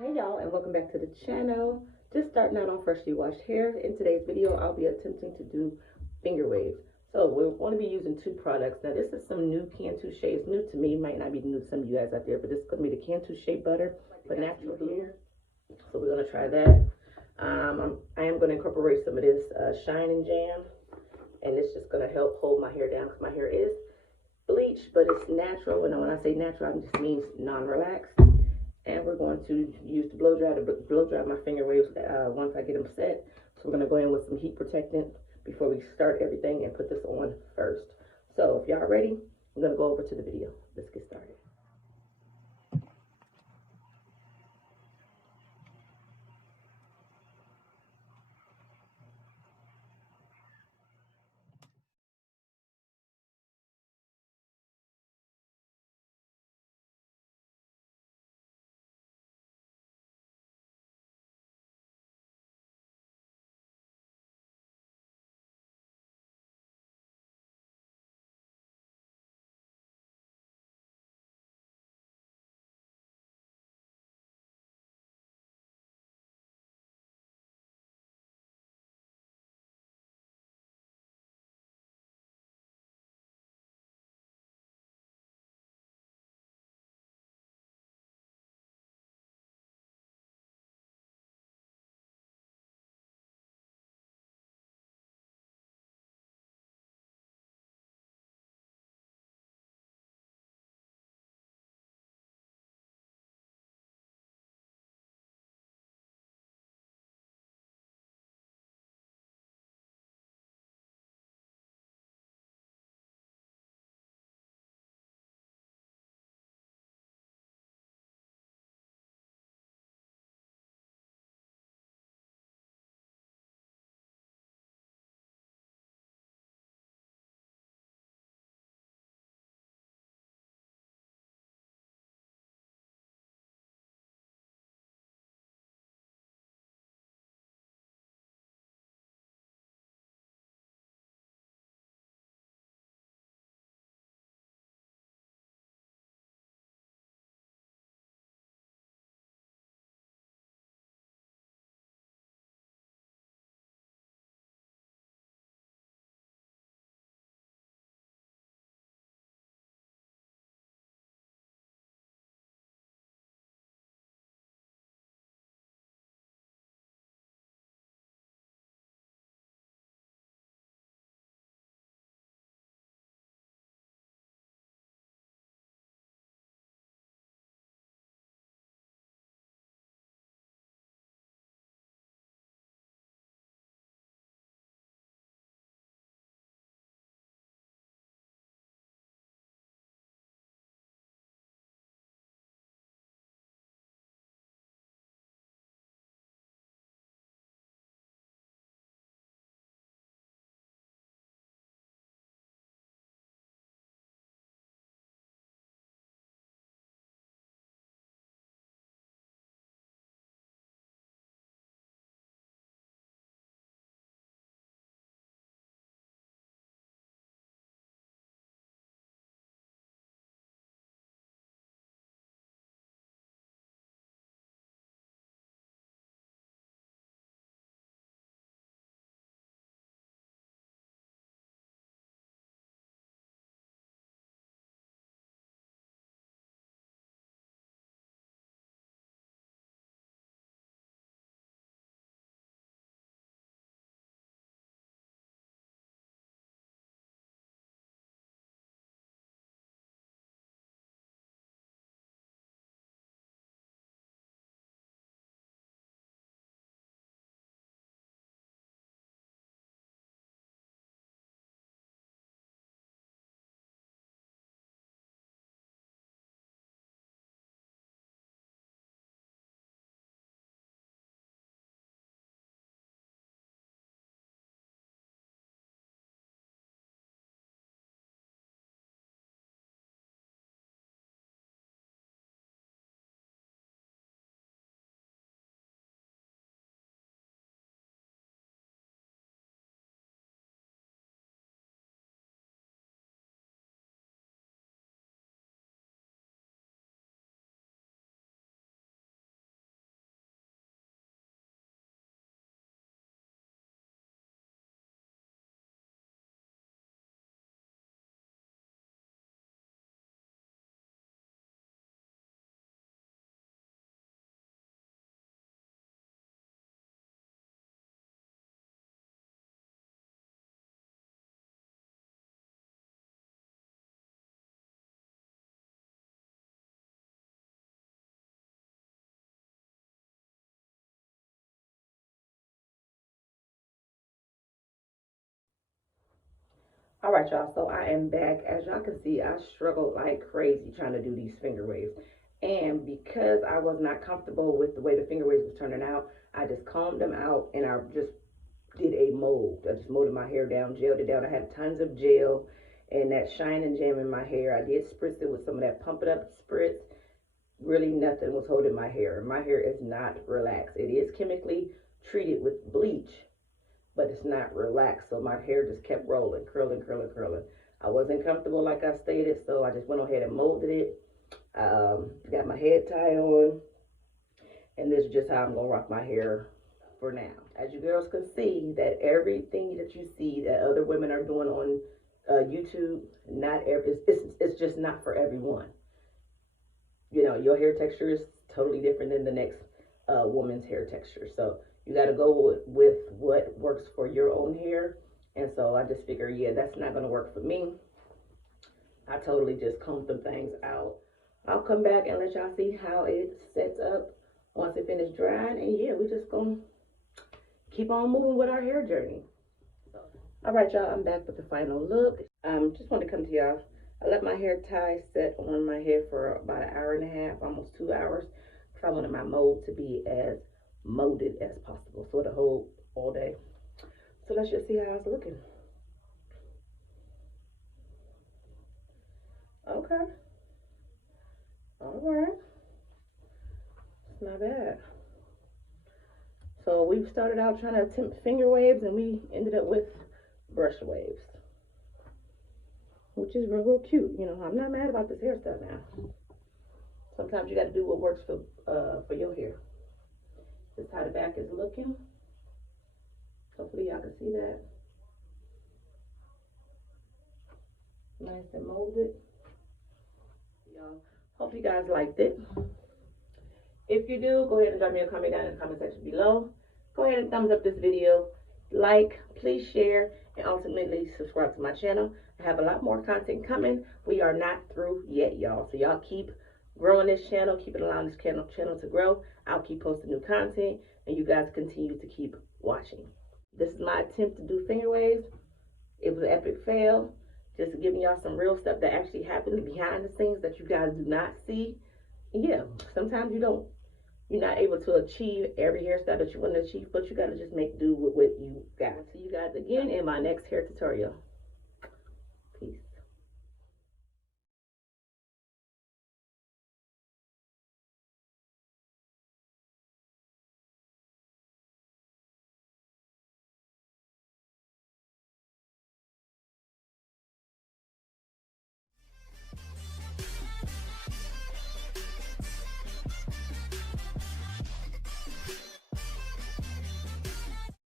Hey y'all, and welcome back to the channel. Just starting out on freshly washed hair. In today's video, I'll be attempting to do finger waves. So we're going to be using two products. Now this is some new Cantu Shea. It's new to me, might not be new to some of you guys out there, but this is going to be the Cantu Shea Butter for natural glue. So we're going to try that. I am going to incorporate some of this Shine and Jam, and it's just going to help hold my hair down because my hair is bleached, but it's natural. And when I say natural, I just means non-relaxed. And we're going to use the blow dry my finger waves once I get them set. So we're going to go in with some heat protectant before we start everything and put this on first. So if y'all ready, I'm going to go over to the video. Let's get started. All right, y'all, so I am back. As y'all can see, I struggled like crazy trying to do these finger waves. And because I was not comfortable with the way the finger waves was turning out, I just combed them out and I just did a mold. I just molded my hair down, gelled it down. I had tons of gel and that shine and jam in my hair. I did spritz it with some of that Pump It Up spritz. Really nothing was holding my hair. My hair is not relaxed. It is chemically treated with bleach, but it's not relaxed. So my hair just kept rolling, curling, curling, curling. I wasn't comfortable like I stated, so I just went ahead and molded it. Got my head tie on, and this is just how I'm gonna rock my hair for now. As you girls can see, that everything that you see that other women are doing on YouTube, not every, it's just not for everyone. You know, your hair texture is totally different than the next woman's hair texture. So you got to go with what works for your own hair. And so I just figure, yeah, that's not going to work for me. I totally just combed some things out. I'll come back and let y'all see how it sets up once it finishes drying. And yeah, we're just going to keep on moving with our hair journey. All right, y'all, I'm back with the final look. Just want to come to y'all. I let my hair tie set on my head for about an hour and a half, almost 2 hours, because I wanted my mold to be as molded as possible, so it'll hold all day. So let's just see how it's looking. Okay. All right. It's not bad. So we started out trying to attempt finger waves, and we ended up with brush waves, which is real, real cute. You know, I'm not mad about this hairstyle now. Sometimes you got to do what works for your hair. This is how the back is looking. Hopefully y'all can see that. Nice and molded. Y'all, hope you guys liked it. If you do, go ahead and drop me a comment down in the comment section below. Go ahead and thumbs up this video. Like, please share, and ultimately subscribe to my channel. I have a lot more content coming. We are not through yet, y'all. So y'all keep growing this channel, keep it allowing this channel to grow. I'll keep posting new content, and you guys continue to keep watching. This is my attempt to do finger waves. It was an epic fail. Just giving y'all some real stuff that actually happened behind the scenes that you guys do not see. And yeah, sometimes you're not able to achieve every hairstyle that you want to achieve, but you got to just make do with what you got. See you guys again in my next hair tutorial.